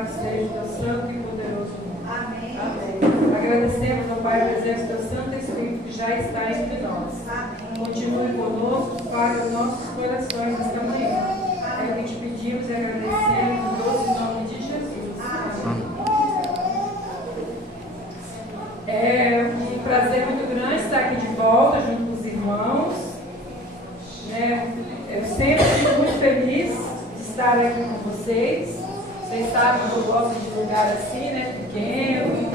Louvado seja o teu santo e poderoso nome. Amém. Amém. Agradecemos, ó Pai, a presença do teu Santo Espírito que já está entre nós. Amém. Continue conosco, para os nossos corações esta manhã. É o que te pedimos e agradecemos no doce nome de Jesus. Amém. É um prazer muito grande estar aqui de volta junto com os irmãos. Eu sempre fico muito feliz de estar aqui com vocês. Vocês sabem que eu gosto de lugar assim, né? Pequeno,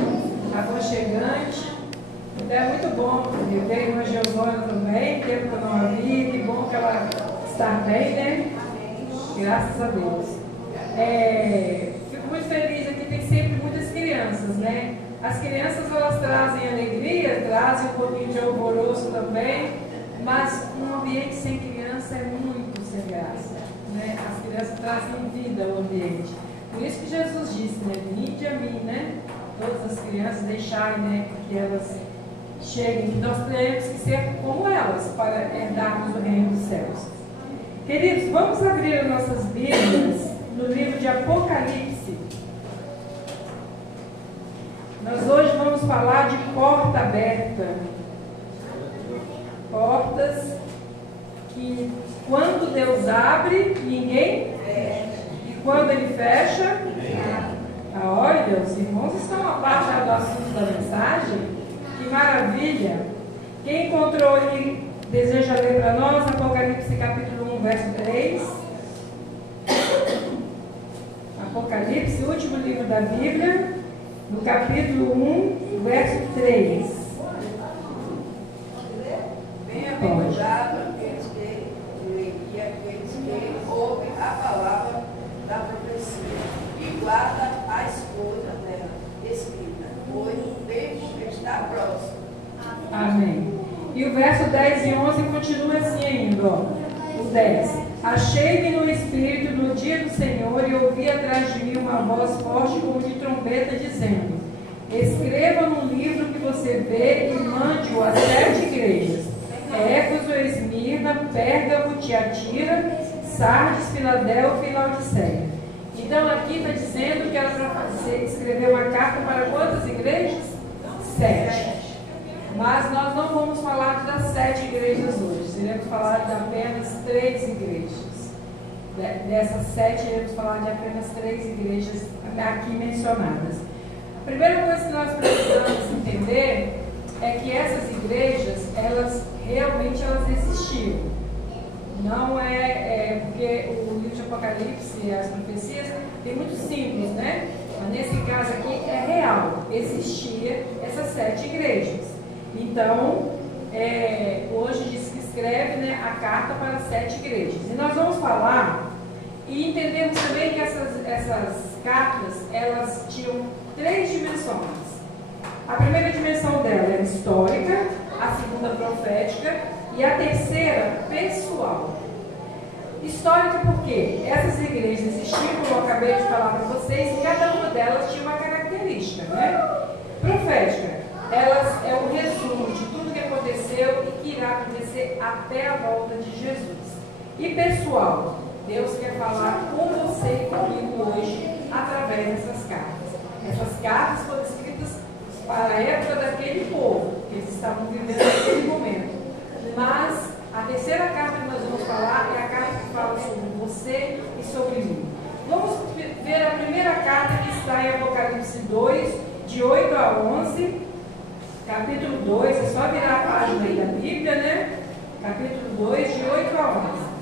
aconchegante. Então é muito bom ver a irmã Giovana também, tempo que eu não a vi, que bom que ela está bem, né? Graças a Deus. Fico muito feliz aqui, tem sempre muitas crianças, né? As crianças, elas trazem alegria, trazem um pouquinho de alvoroço também, mas um ambiente sem criança é muito sem graça, né? As crianças trazem vida ao ambiente. Por isso que Jesus disse, né? Vinde a mim, né? Todas as crianças deixarem, né? Que elas cheguem, que nós temos que ser como elas para herdarmos o reino dos céus. Queridos, vamos abrir as nossas Bíblias no livro de Apocalipse. Nós hoje vamos falar de porta aberta. Portas que quando Deus abre, ninguém fecha. E quando Ele fecha, olha, os irmãos estão a parte do assunto da mensagem. Que maravilha! Quem encontrou e deseja ler para nós Apocalipse capítulo 1, verso 3. Apocalipse, último livro da Bíblia, no capítulo 1, verso 3. Bem-aventurado aqueles que ouvem a palavra da profecia e guardam as coisas dela escrita, pois o tempo está próximo. Amém. E o verso 10 e 11 continua assim ainda, ó. O 10. Achei-me no Espírito no dia do Senhor e ouvi atrás de mim uma voz forte como de trombeta dizendo: escreva no livro que você vê e mande-o às 7 igrejas: Éfeso, Esmirna, Pérgamo, Tiatira, Sardes, Filadélfia e Laodiceia. Então aqui está dizendo que era para escrever uma carta para quantas igrejas? 7. Mas nós não vamos falar das 7 igrejas hoje. Iremos falar de apenas 3 igrejas. Dessas 7, iremos falar de apenas 3 igrejas aqui mencionadas. A primeira coisa que nós precisamos entender é que essas igrejas, elas realmente existiam. Não porque o livro de Apocalipse e as profecias tem muito simples, né? Mas nesse caso aqui é real. Existia essas 7 igrejas. Então, hoje diz que escreve, né, a carta para 7 igrejas. E nós vamos falar e entendemos também que essas cartas, elas tinham 3 dimensões. A primeira dimensão dela era histórica, a segunda profética e a terceira pessoal. Histórica porque essas igrejas existiam, como eu acabei de falar para vocês, e cada uma delas tinha uma característica, né? Profética. Elas é um resumo de tudo que aconteceu e que irá acontecer até a volta de Jesus. E pessoal, Deus quer falar com você e comigo hoje através dessas cartas. Essas cartas foram escritas para a época daquele povo, que eles estavam vivendo naquele momento. Mas a terceira carta que nós vamos falar é a carta que fala sobre você e sobre mim. Vamos ver a primeira carta que está em Apocalipse 2, de 8 a 11. Capítulo 2, é só virar a página aí da Bíblia, né? Capítulo 2, de 8 a 11.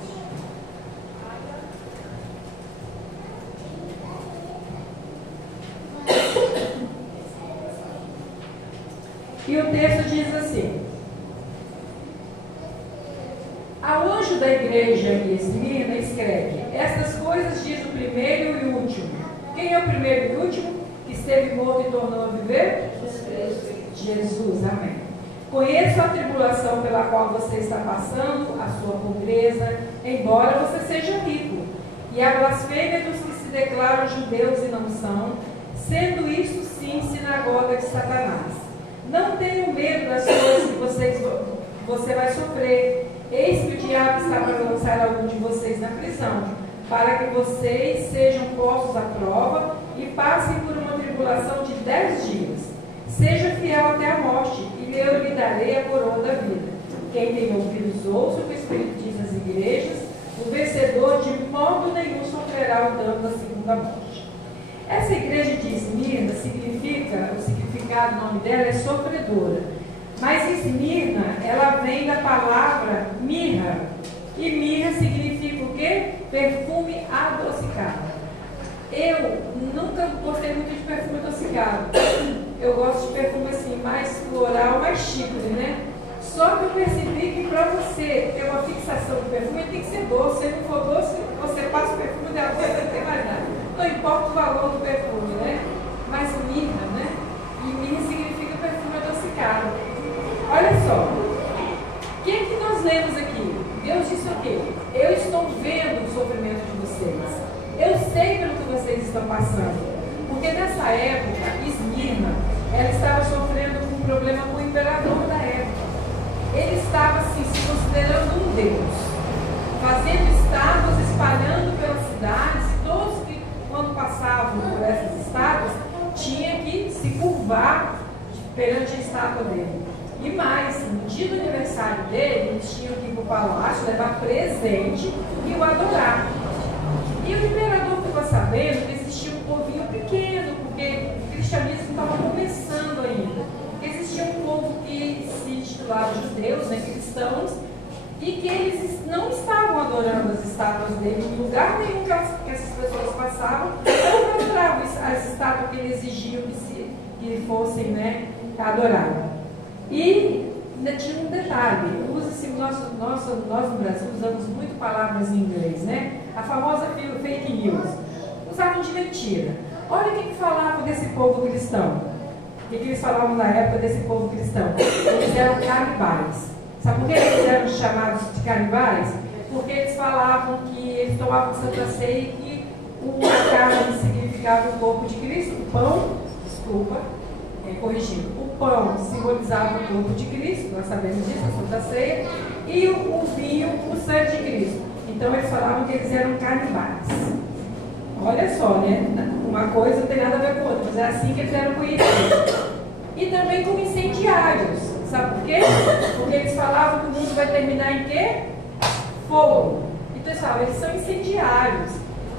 E o texto diz assim: ao anjo da igreja em Esmirna escreve: estas coisas diz o primeiro e o último. Quem é o primeiro e o último? Que esteve morto e tornou a viver? Jesus, amém. Conheço a tribulação pela qual você está passando, a sua pobreza, embora você seja rico, e a blasfêmia dos que se declaram judeus e não são, sendo isto sim sinagoga de Satanás. Não tenham medo das coisas que você vai sofrer. Eis que o diabo está para lançar algum de vocês na prisão, para que vocês sejam postos à prova e passem por uma tribulação de 10 dias. Seja fiel até a morte, e eu lhe darei a coroa da vida. Quem tem ouvidos, ouça o que o Espírito diz às igrejas. O vencedor de modo nenhum sofrerá o dano da segunda morte. Essa igreja de Esmirna significa, o significado do nome dela é sofredora. Mas Esmirna, ela vem da palavra mirra. E mirra significa o quê? Perfume adocicado. Eu nunca gostei muito de perfume adocicado. Eu gosto de perfume assim, mais floral, mais chique, né? Só que eu percebi que para você ter uma fixação de perfume tem que ser doce. Se não for doce, você passa o perfume dela, você não tem mais nada. Não importa o valor do perfume, né? Mas mirra, né? E mirra significa perfume adocicado. Olha só. O que nós lemos aqui? Deus disse o quê? Eu estou vendo o sofrimento de vocês. Eu sei pelo que vocês estão passando. Porque nessa época, Esmirna, ela estava sofrendo com um problema com o imperador da época. Ele estava assim, se considerando um Deus, fazendo estátuas, espalhando pelas cidades, e todos que, quando passavam por essas estátuas, tinham que se curvar perante a estátua dele. E mais, no dia do aniversário dele, eles tinham que ir para o palácio, levar presente e o adorar. E o imperador ficou sabendo que existia um povinho pequeno, porque o cristianismo estava começando ainda. Existia um povo que se intitulava judeus, né, cristãos, e que eles não estavam adorando as estátuas dele em lugar nenhum que essas pessoas passavam, não adoravam as estátuas que eles exigiam que fossem, né, adoradas. E tinha um detalhe, nós no Brasil usamos muito palavras em inglês, né? A famosa fake news. Usavam de mentira. Olha o que falavam desse povo cristão. O que eles falavam na época desse povo cristão? Eles eram canibais. Sabe por que eles eram chamados de canibais? Porque eles falavam que eles tomavam Santa Ceia e que a carne significava o corpo de Cristo, o pão, corrigindo, o pão simbolizava o corpo de Cristo, nós sabemos disso, a Santa Ceia, e o vinho, o sangue de Cristo. Então eles falavam que eles eram canibais. Olha só, né? Uma coisa não tem nada a ver com outra, mas é assim que eles eram conhecidos. E também como incendiários. Sabe por quê? Porque eles falavam que o mundo vai terminar em quê? Fogo. Então eles falavam, eles são incendiários.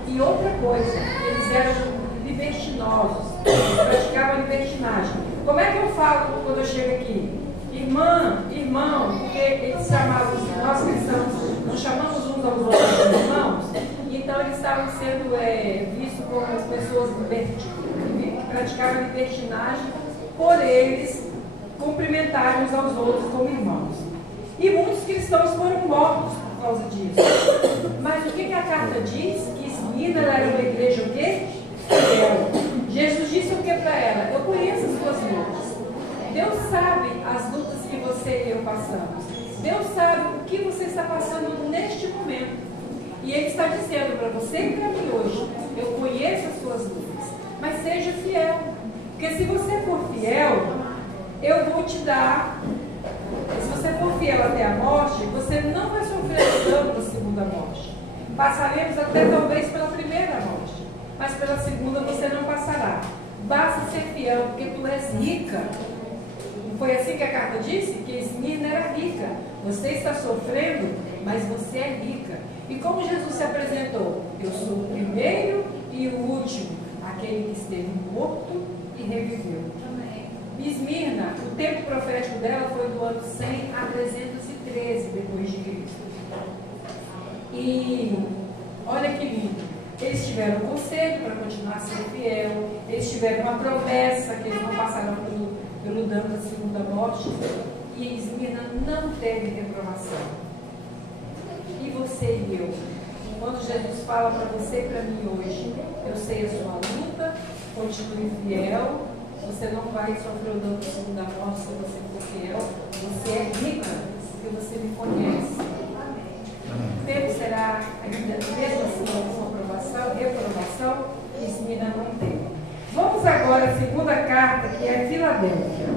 E outra coisa, eles eram libertinosos, eles praticavam libertinagem. Como é que eu falo quando eu chego aqui? Irmã, irmão, porque eles chamavam, nós cristãos, não chamamos uns aos outros de irmãos, então eles estavam sendo vistos como as pessoas que praticavam libertinagem por eles cumprimentarem uns aos outros como irmãos. E muitos cristãos foram mortos por causa disso. Mas o que a carta diz? Que Esmirna era uma igreja o quê? Fiel. Jesus disse o que para ela? Eu conheço as suas lutas. Deus sabe as lutas que você e eu passamos. Deus sabe o que você está passando neste momento. E Ele está dizendo para você e para mim hoje, eu conheço as suas lutas, mas seja fiel. Porque se você for fiel, eu vou te dar. Se você for fiel até a morte, você não vai sofrer o dano da segunda morte. Passaremos até talvez pela primeira morte, mas pela segunda você não passará. Basta ser fiel, porque tu és rica. Não foi assim que a carta disse? Que Esmirna era rica. Você está sofrendo, mas você é rica. E como Jesus se apresentou? Eu sou o primeiro e o último, aquele que esteve morto e reviveu. Esmirna, o tempo profético dela foi do ano 100 a 313 depois de Cristo. E olha que lindo. Eles tiveram um conselho para continuar a ser fiel. Eles tiveram uma promessa que eles não passarão pelo dano da segunda morte. E Esmirna não teve reprovação. E você e eu? Quando Jesus fala para você e para mim hoje, eu sei a sua luta, continue fiel. Você não vai sofrer o dano da segunda morte se você for fiel. Você é rica, porque você me conhece. O tempo será ainda mesmo assim alguma reprovação, que Esmirna não tem. Vamos agora à segunda carta, que é Filadélfia.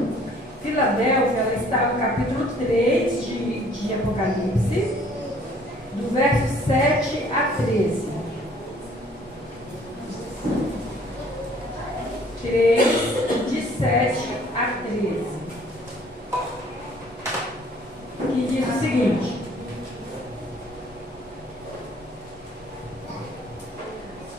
Filadélfia, ela está no capítulo 3 de Apocalipse, do verso 7 a 13. 3, de 7 a 13, que diz o seguinte: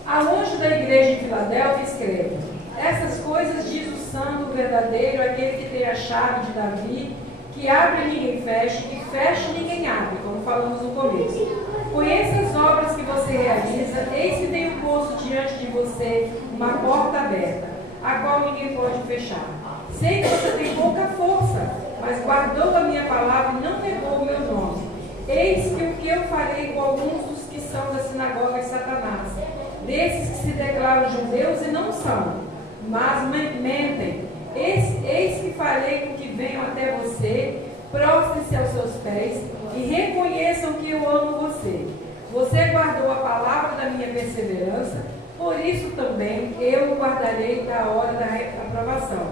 ao anjo da igreja em Filadélfia escreve: essas coisas diz o santo, o verdadeiro, aquele que tem a chave de Davi, que abre e ninguém fecha, e fecha e ninguém abre, como falamos no começo. Conheça as obras que você realiza, eis que tenho posto diante de você uma porta aberta, a qual ninguém pode fechar. Sei que você tem pouca força, mas guardou a minha palavra e não negou o meu nome. Eis que o que eu farei com alguns dos que são da sinagoga de Satanás, desses que se declaram judeus e não são, mas mentem. Eis que farei com que venham até você, prostrem-se aos seus pés e reconheçam que eu amo você. Você guardou a palavra da minha perseverança, por isso também eu o guardarei da hora da aprovação,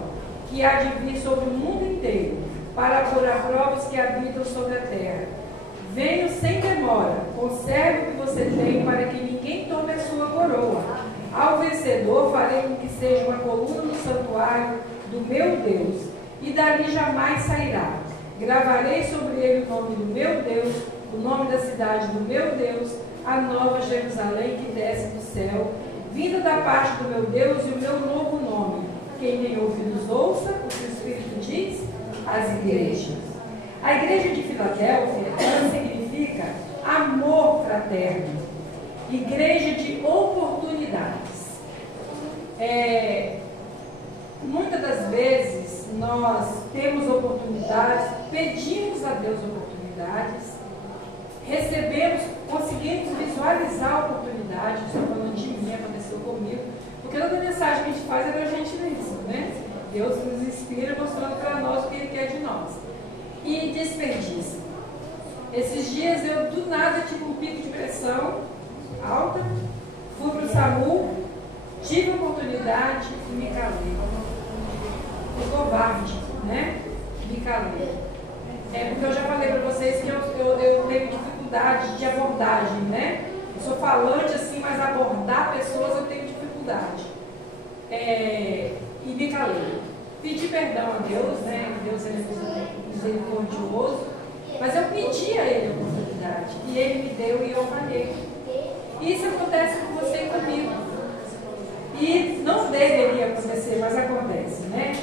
que há de vir sobre o mundo inteiro, para pôr a prova os que habitam sobre a terra. Venho sem demora, conserve o que você tem, para que ninguém tome a sua coroa. Ao vencedor farei com que seja uma coluna no santuário do meu Deus, e dali jamais sairá. Gravarei sobre ele o nome do meu Deus, o nome da cidade do meu Deus, a nova Jerusalém que desce do céu, vinda da parte do meu Deus, e o meu novo nome. Quem tem ouvidos ouça o que o Espírito diz às igrejas. A igreja de Filadélfia, ela significa amor fraterno, igreja de oportunidades. Muitas das vezes nós temos oportunidades, pedimos a Deus oportunidades, recebemos, conseguimos visualizar a oportunidade. Estou falando de mim, aconteceu comigo, porque toda mensagem que a gente faz é para a gente mesmo, né? Deus nos inspira mostrando para nós o que Ele quer de nós. E desperdiça. Esses dias eu do nada tive um pico de pressão alta, fui para o SAMU, tive a oportunidade e me calei. Fui covarde, né? Me calei. Porque eu já falei para vocês que eu tenho dificuldade de abordagem, né? Eu sou falante assim, mas abordar pessoas eu tenho dificuldade. E me calei. Pedi perdão a Deus, né? Deus é misericordioso, mas eu pedi a Ele a oportunidade e Ele me deu e eu falhei. Isso acontece com você e comigo. E não deveria acontecer, mas acontece, né?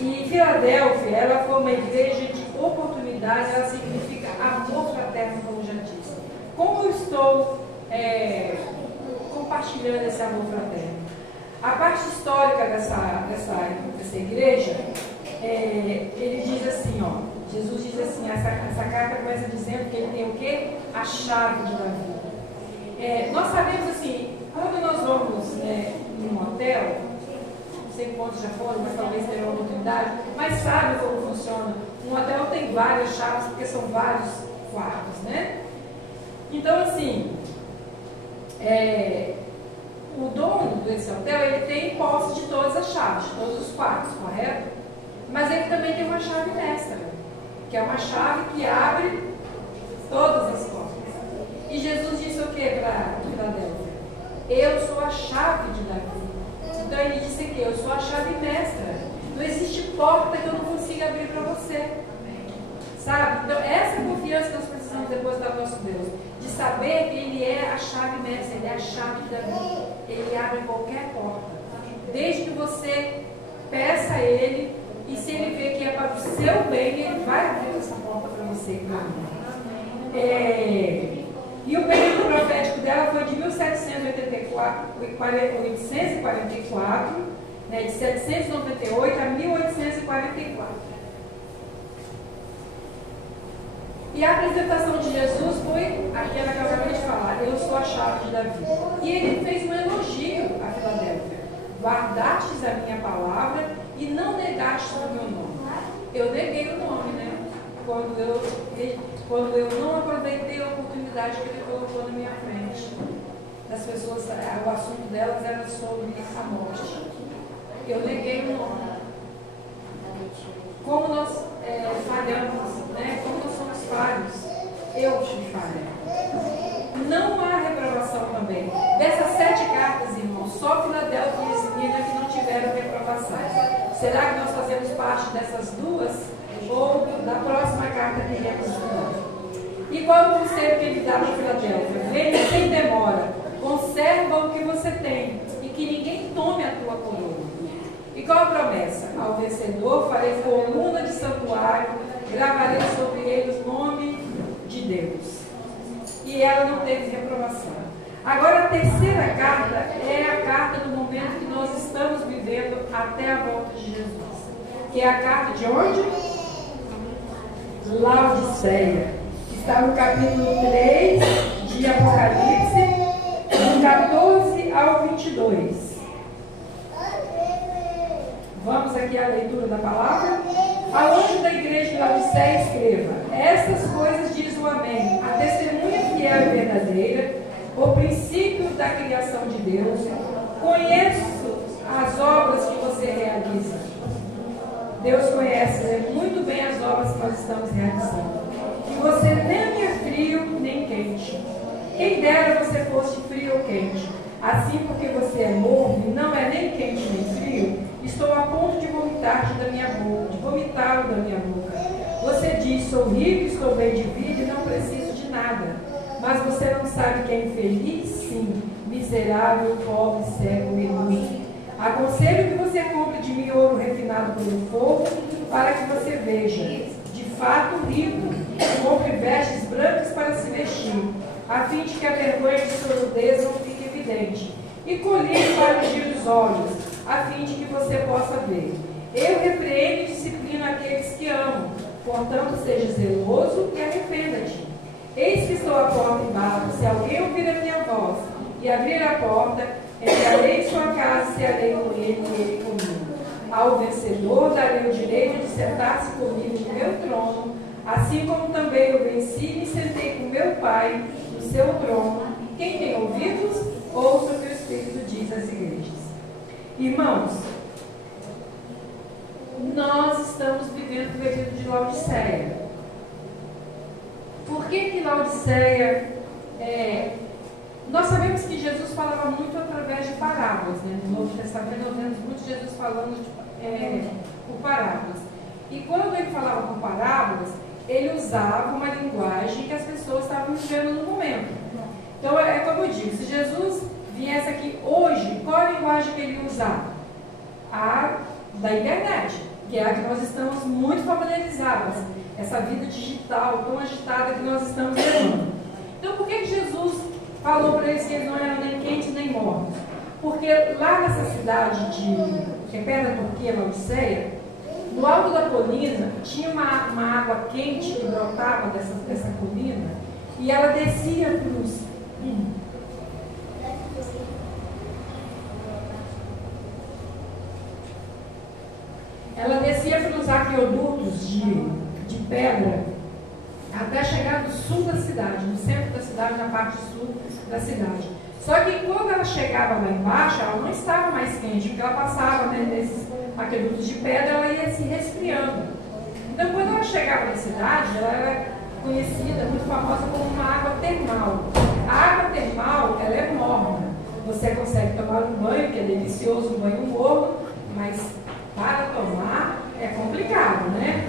E Filadélfia, ela foi uma igreja de oportunidade, ela significa amor fraterno, como já disse. Como eu estou compartilhando esse amor fraterno? A parte histórica dessa igreja, ele diz assim, ó, Jesus diz assim, essa carta começa dizendo que ele tem o quê? A chave de Davi. Nós sabemos assim, quando nós vamos em um hotel, não sei quantos já foram, mas talvez tenham uma oportunidade, mas sabe como funciona. Um hotel tem várias chaves, porque são vários quartos, né? Então assim, o dono desse hotel, ele tem posse de todas as chaves, de todos os quartos, correto? Mas ele também tem uma chave mestra, que é uma chave que abre todas as portas. E Jesus disse o que para Filadélfia? Eu sou a chave de Davi. Então ele disse que eu sou a chave mestra. Não existe porta que eu não consiga abrir para você. Sabe? Então essa confiança que nós precisamos depositar no nosso Deus, de saber que Ele é a chave mestra, Ele é a chave de Davi. Ele abre qualquer porta. Desde que você peça a Ele, e se Ele vê que é para o seu bem, Ele vai abrir essa porta para você. E o período profético dela foi de 1844, né, de 798 a 1844. E a apresentação de Jesus foi aquela que eu acabei de falar: eu sou a chave de Davi. E ele fez um elogio a Filadélfia: guardastes a minha palavra e não negastes o meu nome. Eu neguei o nome, né? Quando eu não aproveitei a oportunidade que ele colocou na minha frente. Das pessoas, o assunto delas era sobre a morte. Eu neguei o nome. Como nós falhamos, né? Como nós somos falhos. Eu te falho. Não há reprovação também. Dessas 7 cartas, irmãos, só Filadélfia e Esmirna que não tiveram reprovação. situação. Será que nós fazemos parte dessas duas ou da próxima carta que iremos estudar? E qual o conselho que ele dá para Filadélfia? Venha sem demora, conserva o que você tem e que ninguém tome a tua coroa. E qual a promessa? Ao vencedor farei coluna de santuário, gravarei sobre ele o nome de Deus. E ela não teve reprovação. Agora a terceira carta é a carta do momento que nós estamos vivendo até a volta de Jesus. Que é a carta de onde? Laodiceia. Está no capítulo 3 de Apocalipse, do 14 ao 22. Vamos aqui à leitura da palavra. Ao anjo da igreja de Laodiceia escreva: estas coisas diz o Amém, a testemunha fiel e verdadeira, o princípio da criação de Deus. Conheço as obras que você realiza. Deus conhece muito bem as obras que nós estamos realizando. Que você nem é frio nem quente. Quem dera você fosse frio ou quente. Assim, porque você é morno e não é nem quente nem frio, estou a ponto de vomitar-te da minha boca, de vomitá-lo da minha boca. Você diz: sou rico, estou bem de vida e não preciso de nada. Mas você não sabe que é infeliz? Sim, miserável, pobre, cego e nu. Aconselho que você compre de mim ouro refinado pelo fogo, para que você veja, de fato, rico. Compre vestes brancas para se vestir, a fim de que a vergonha de sua nudez não fique evidente. E colírio para ungir os olhos, a fim de que você possa ver. Eu repreendo e disciplino aqueles que amo. Portanto, seja zeloso e arrependa-te. Eis que estou à porta e bato. Se alguém ouvir a minha voz e abrir a porta, entrarei em sua casa e cearei com ele e ele comigo. Ao vencedor darei o direito de sentar-se comigo no meu trono, assim como também eu venci e me sentei com meu Pai no seu trono. Quem tem ouvidos, ouça o que o Espírito diz às igrejas. Irmãos, nós estamos vivendo o período de Laodiceia. Por que Laodiceia nós sabemos que Jesus falava muito através de parábolas, né? No Novo Testamento nós vemos muito Jesus falando por parábolas. E quando ele falava por parábolas, ele usava uma linguagem que as pessoas estavam vivendo no momento. Então é como eu digo, se Jesus viesse aqui hoje, qual a linguagem que ele ia usar? A da internet, que é a que nós estamos muito familiarizados. Essa vida digital tão agitada que nós estamos levando. Então por que Jesus falou para eles que eles não eram nem quentes nem mornos? Porque lá nessa cidade que é perto da Turquia, Laodiceia, no alto da colina tinha uma água quente que brotava dessa colina e ela descia para os aqueodutos de pedra até chegar no sul da cidade, no centro da cidade, na parte sul da cidade. Só que quando ela chegava lá embaixo, ela não estava mais quente, porque ela passava nesses aquedutos de pedra, ela ia se resfriando. Então, quando ela chegava na cidade, ela era conhecida, muito famosa, como uma água termal. A água termal, ela é morna. Você consegue tomar um banho, que é delicioso, um banho morno, mas para tomar é complicado, né?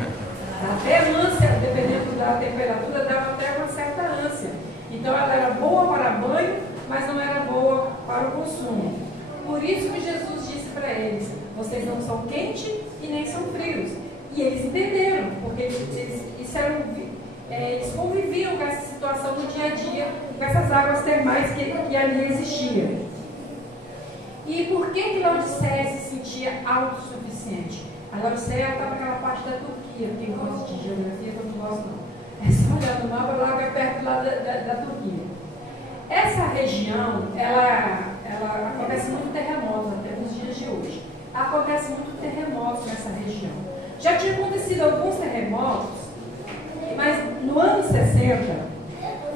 Até ânsia, dependendo da temperatura, dava até uma certa ânsia. Então ela era boa para banho, mas não era boa para o consumo. Por isso que Jesus disse para eles: vocês não são quentes e nem são frios. E eles entenderam, porque eles conviviam com essa situação no dia a dia, com essas águas termais que ali existiam. E por que Laodiceia se sentia autossuficiente? A Laodiceia estava naquela parte da Turquia. Quem gosta de geografia, quanto gosta não. É só olhar no mapa, lá é perto lá da Turquia. Essa região, ela acontece muito terremotos até nos dias de hoje. Acontece muito terremotos nessa região. Já tinha acontecido alguns terremotos, mas no ano 60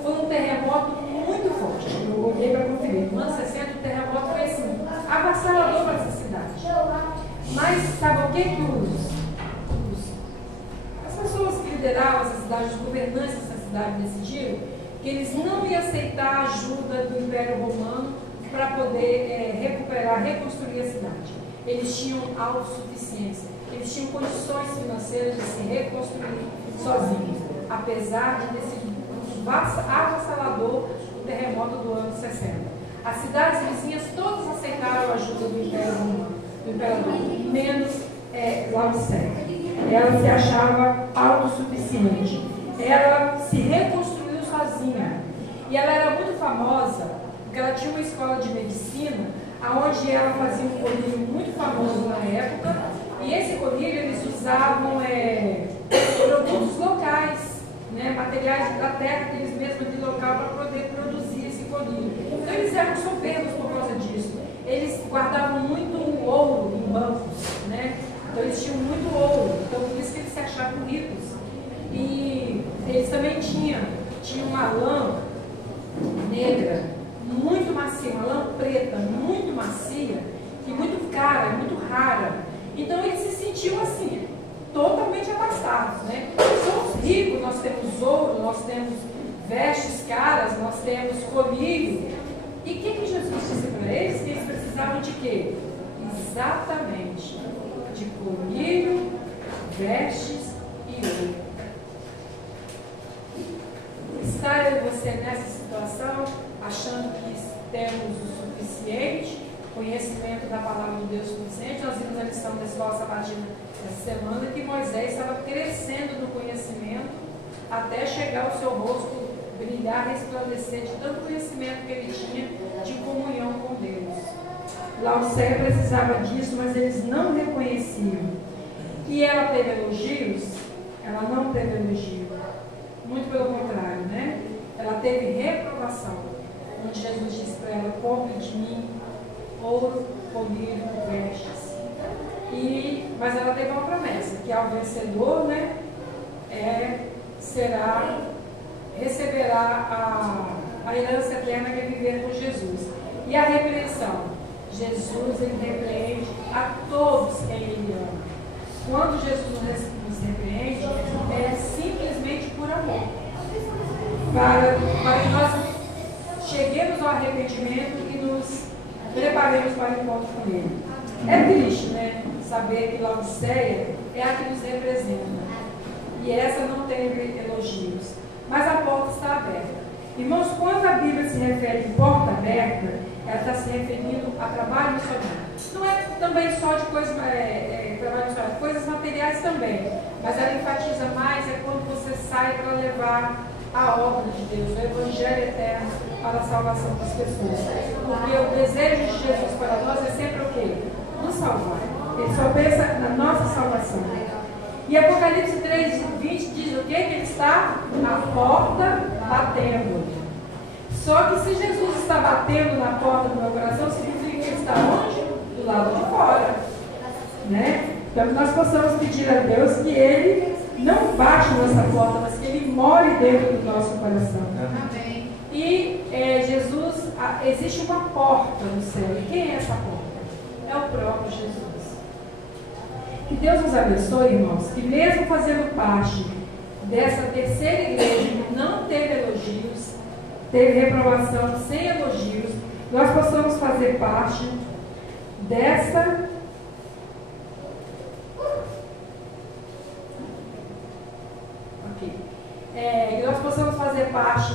foi um terremoto muito forte. Eu olhei para conferir. No ano 60 o terremoto foi assim, avassalador para essa cidade. Mas sabe o que as pessoas que lideravam essa cidade, os governantes dessa cidade decidiram? Que eles não iam aceitar a ajuda do Império Romano para poder recuperar, reconstruir a cidade. Eles tinham autossuficiência, eles tinham condições financeiras de se reconstruir sozinhos, apesar de ter sido avassalador o terremoto do ano 60. As cidades vizinhas todas aceitaram a ajuda do imperador, menos Laodiceia. Ela se achava autossuficiente, ela se reconstruiu sozinha, e ela era muito famosa porque ela tinha uma escola de medicina onde ela fazia um colírio muito famoso na época, e esse colírio eles usavam produtos locais, né, materiais da terra deles mesmos de local para poder produzir esse colírio. Então eles eram soberbos por causa disso. Eles guardavam muito ouro em bancos, né? Então eles tinham muito ouro, então por isso que eles se achavam ricos. E eles também tinham uma lã negra, muito macia, uma lã preta, muito macia e muito cara, muito rara. Então eles se sentiam assim, totalmente abastados, né? Somos ricos, nós temos ouro, nós temos vestes caras, nós temos colírio. E o que Jesus disse para eles? Que eles precisavam de quê? Exatamente, de colírio, vestes e ouro. Está você nessa situação, achando que temos o suficiente, conhecimento da palavra de Deus suficiente? Nós vimos a lição da escola sabatina essa semana que Moisés estava crescendo no conhecimento até chegar o seu rosto brilhar, resplandecer de tanto conhecimento que ele tinha de comunhão com Deus. Laodiceia precisava disso, mas eles não reconheciam. E ela teve elogios? Ela não teve elogio. Muito pelo contrário, né? Ela teve reprovação. Onde Jesus disse para ela: compre de mim ouro, colírio, vestes. Mas ela teve uma promessa, que ao vencedor, né, receberá a herança eterna, que é viver com Jesus. E a repreensão? Jesus, ele repreende a todos quem ele ama. Quando Jesus nos repreende, é simplesmente por amor, para que nós cheguemos ao arrependimento e nos preparemos para o encontro com ele. É triste, né, saber que Laodiceia é a que nos representa, e essa não teve elogios, mas a porta está aberta. Irmãos, quando a Bíblia se refere em porta aberta, ela está se referindo a trabalho missionário. Não é também só de coisas, trabalho missionário, coisas materiais também, mas ela enfatiza mais quando você sai para levar a obra de Deus, o Evangelho eterno para a salvação das pessoas. Porque o desejo de Jesus para nós é sempre o quê? Nos salvar. Ele só pensa na nossa salvação. E Apocalipse 3:20 diz o quê? Que ele está na porta batendo. Só que se Jesus está batendo na porta do meu coração, significa que ele está onde? Do lado de fora, né? Então que nós possamos pedir a Deus que ele não bate nossa porta, mas que ele more dentro do nosso coração. Amém. E existe uma porta no céu. E quem é essa porta? É o próprio Jesus. Que Deus nos abençoe, irmãos, que mesmo fazendo parte dessa terceira igreja que não teve elogios, teve reprovação sem elogios, nós possamos fazer parte dessa que nós possamos fazer parte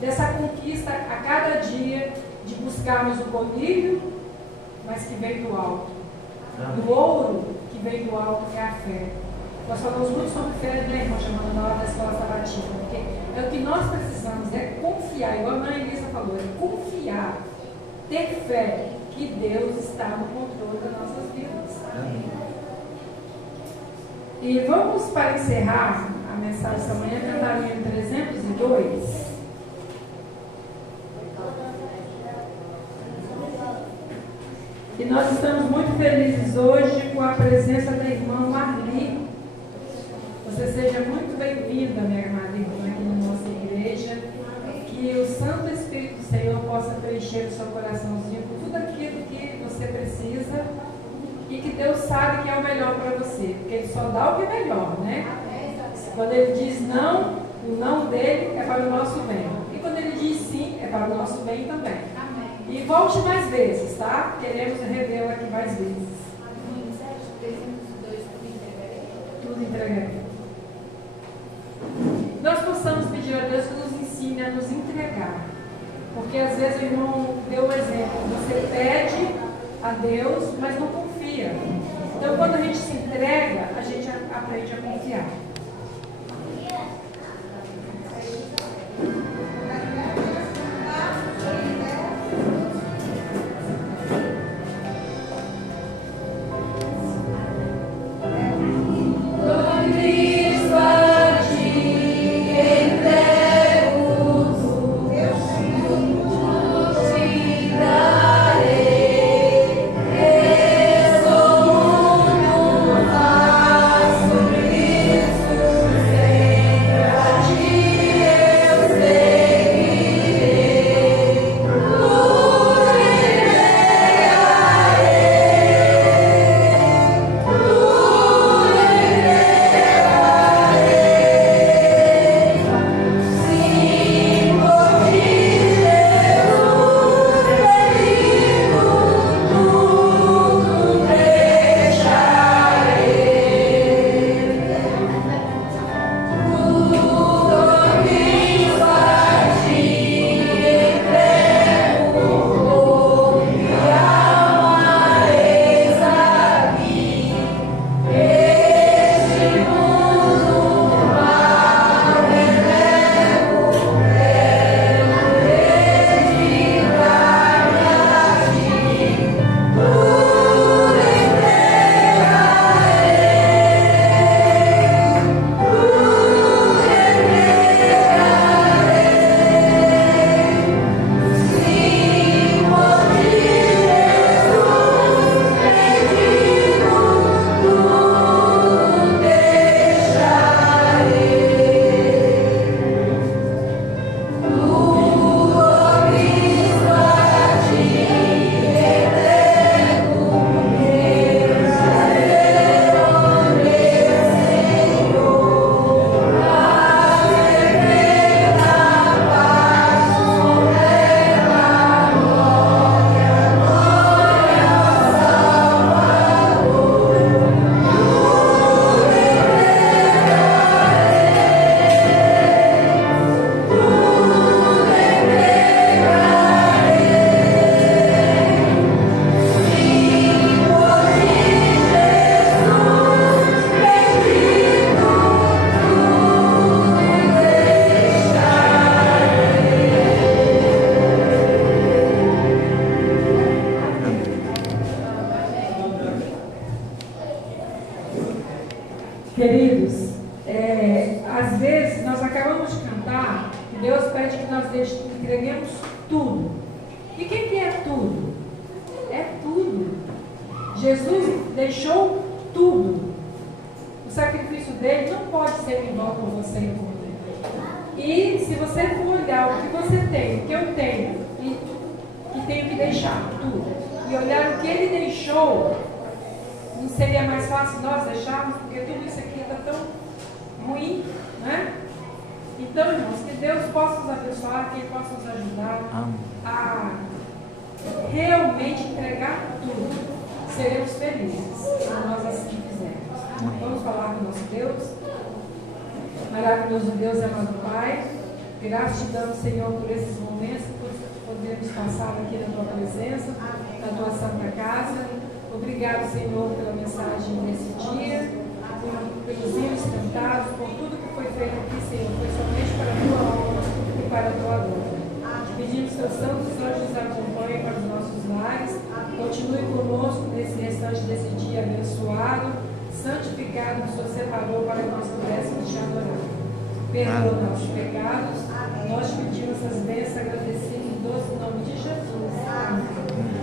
dessa conquista a cada dia, de buscarmos o colírio, mas que vem do alto, do ouro que vem do alto, que é a fé. Nós falamos muito sobre fé, né, irmão, chamando na hora da escola sabatina, porque é o que nós precisamos, é confiar, igual a Ana Elisa falou, é confiar, ter fé que Deus está no controle das nossas vidas. E vamos, para encerrar a mensagem essa manhã, cantar o hino 302. E nós estamos muito felizes hoje com a presença da irmã Marli. Você seja muito bem-vinda, minha amada irmã, aqui na nossa igreja. Que o Santo Espírito do Senhor possa preencher o seu coraçãozinho com tudo aquilo que você precisa. E que Deus sabe que é o melhor para você, porque Ele só dá o que é melhor, né? Quando Ele diz não, o não dele é para o nosso bem. E quando Ele diz sim, é para o nosso bem também. E volte mais vezes, tá? Queremos revê-la aqui mais vezes. Tudo entregarei. Nós possamos pedir a Deus que nos ensine a nos entregar. Porque às vezes o irmão deu um exemplo. Você pede a Deus, mas não confia. Então quando a gente se entrega, a gente aprende a confiar. Queridos, às vezes nós acabamos de cantar que Deus pede que nós entreguemos tudo. E o que é tudo? É tudo. Jesus deixou tudo. O sacrifício dele não pode ser em vão por você e por mim. E se você for olhar o que você tem, o que eu tenho, e tenho que deixar tudo, e olhar o que ele deixou, não seria mais fácil nós deixarmos? Porque tudo isso aqui está tão ruim, né? Então, irmãos, que Deus possa nos abençoar, que Ele possa nos ajudar a realmente entregar tudo. Seremos felizes se nós assim fizermos. Vamos falar com o nosso Deus. Maravilhoso Deus, amado Pai, graças te damos, Senhor, por esses momentos que podemos passar aqui na Tua presença, na Tua Santa Casa. Obrigado, Senhor, pela mensagem nesse dia, pelos hinos cantados, por tudo que foi feito aqui, Senhor, foi somente para a Tua honra e para a Tua glória. Pedimos que os santos anjos nos acompanhem para os nossos lares, continue conosco nesse restante desse dia abençoado, santificado, que o Senhor separou para que nós pudéssemos te adorar. Perdoa nossos pecados, nós pedimos essas bênçãos agradecidos em doce nome de Jesus. Amém.